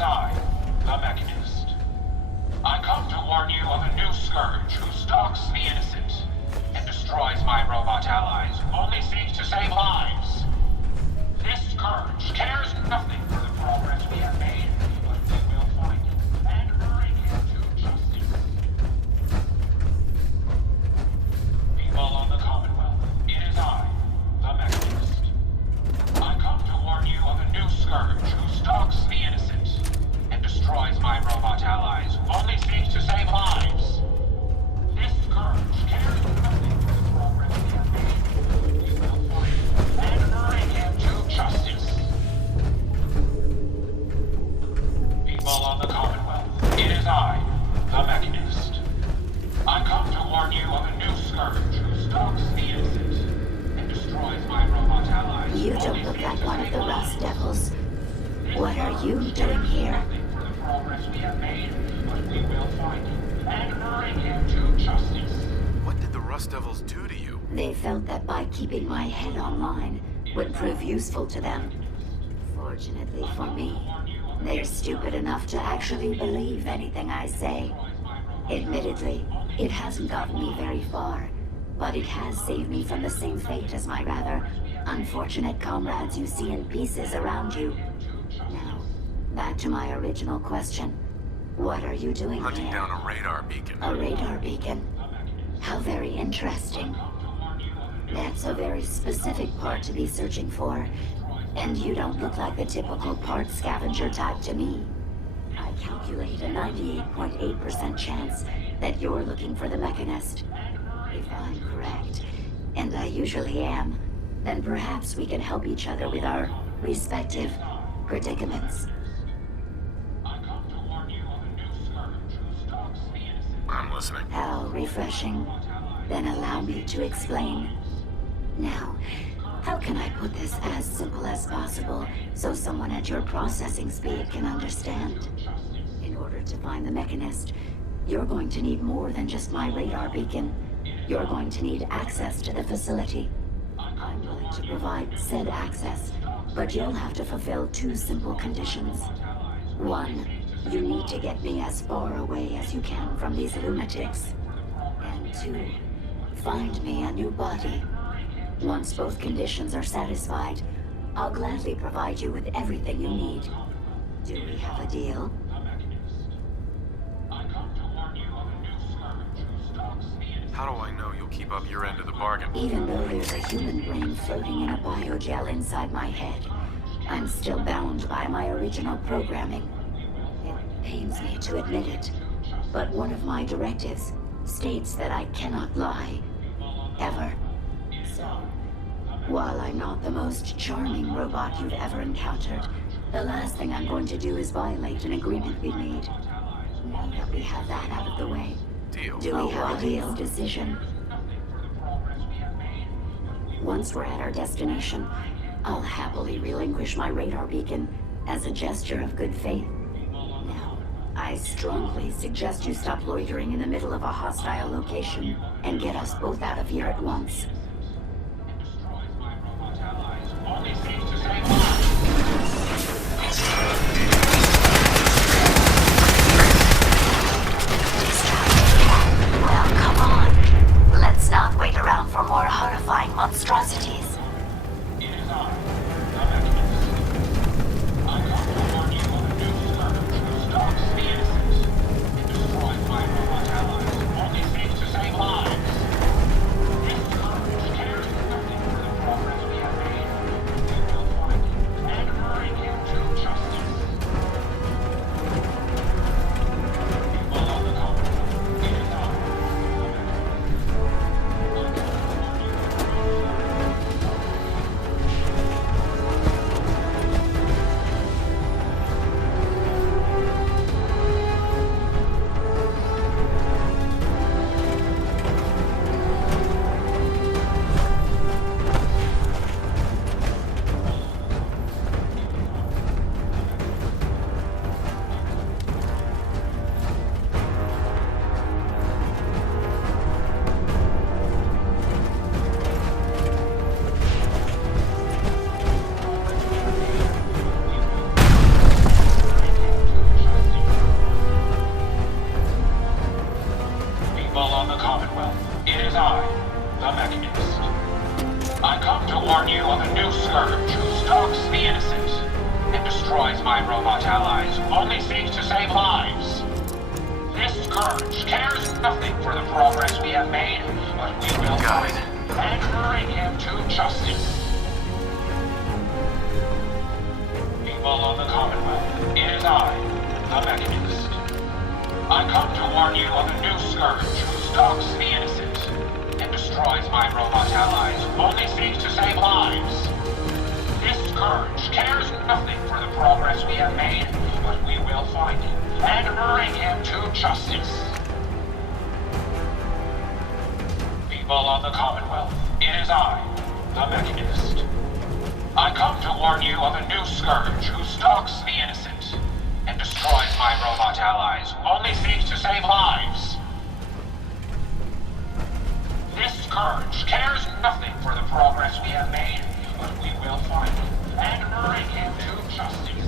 is I, the Mechanist. I come to warn you of a new scourge who stalks the innocent and destroys my robot allies who only seek to save lives. This scourge cares nothing for the progress we have made, but we will find it and bring him to justice. People of the Commonwealth, it is I, the Mechanist. I come to warn you of a new scourge who stalks the innocent and destroys my robot allies who only seek to save lives. This scourge cares nothing for the progress we have made. We will find him and bring him to justice. People of the Commonwealth, it is I, the Mechanist. I come to warn you of a new scourge who stalks the innocent and destroys my robot allies. You don't look like one of the Rust Devils. What are you doing here? For the progress we have made, but we will find him and bring him to justice. What did the Rust Devils do to you? They felt that by keeping my head online would prove useful to them. Fortunately for me, they're stupid enough to actually believe anything I say. Admittedly, it hasn't gotten me very far, but it has saved me from the same fate as my rather unfortunate comrades you see in pieces around you. Now, back to my original question. What are you doing Hunting here? down a radar beacon. A radar beacon? How very interesting. That's a very specific part to be searching for. And you don't look like the typical part scavenger type to me. I calculate a 98.8% chance that you're looking for the Mechanist. If I'm correct, and I usually am, then perhaps we can help each other with our respective predicaments. I'm listening. How refreshing. Then allow me to explain. Now, how can I put this as simple as possible so someone at your processing speed can understand? In order to find the Mechanist, you're going to need more than just my radar beacon. You're going to need access to the facility. I'm willing to provide said access, but you'll have to fulfill two simple conditions. One, you need to get me as far away as you can from these lunatics. And two, find me a new body. Once both conditions are satisfied, I'll gladly provide you with everything you need. Do we have a deal? How do I know you'll keep up your end of the bargain? Even though there's a human brain floating in a biogel inside my head, I'm still bound by my original programming. It pains me to admit it, but one of my directives states that I cannot lie. Ever. So, while I'm not the most charming robot you've ever encountered, the last thing I'm going to do is violate an agreement we made. Now that we have that out of the way, Deal. do we have a deal? Decision. Once we're at our destination, I'll happily relinquish my radar beacon as a gesture of good faith. Now, I strongly suggest you stop loitering in the middle of a hostile location and get us both out of here at once. Well, come on. Let's not wait around for more horrifying monstrosities. only seeks to save lives. This scourge cares nothing for the progress we have made, but we will fight and bring him to justice. People of the Commonwealth, it is I, the Mechanist. I come to warn you of a new scourge who stalks the innocent and destroys my robot allies, who only seeks to save lives. This scourge cares nothing for the progress we have made, but we will find him and bring him to justice. People of the Commonwealth, it is I, the Mechanist. I come to warn you of a new scourge who stalks the innocent and destroys my robot allies, who only seeks to save lives. This scourge cares nothing for the progress we have made, but we will find him and bring him to justice.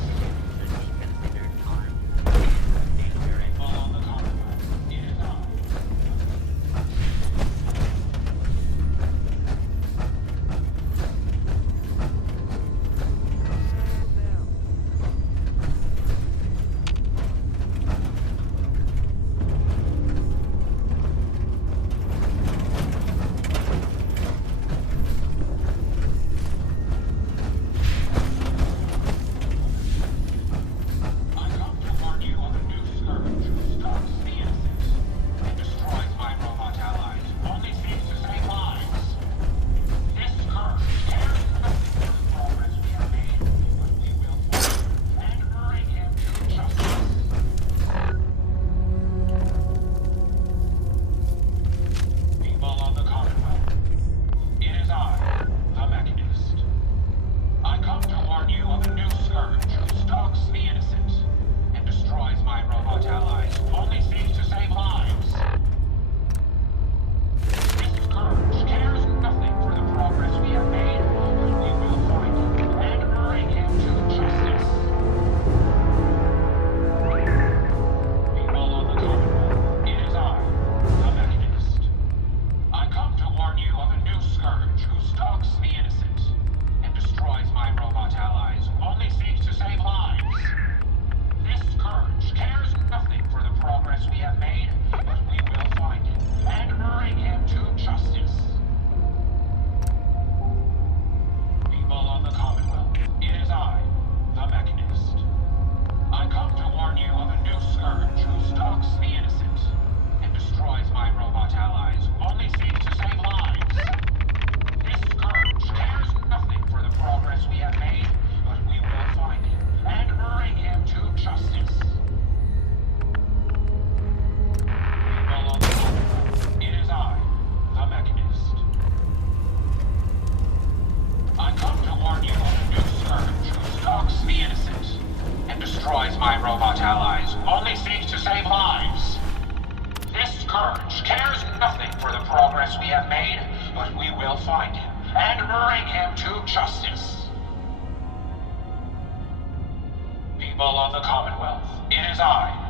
People of the Commonwealth, it is I.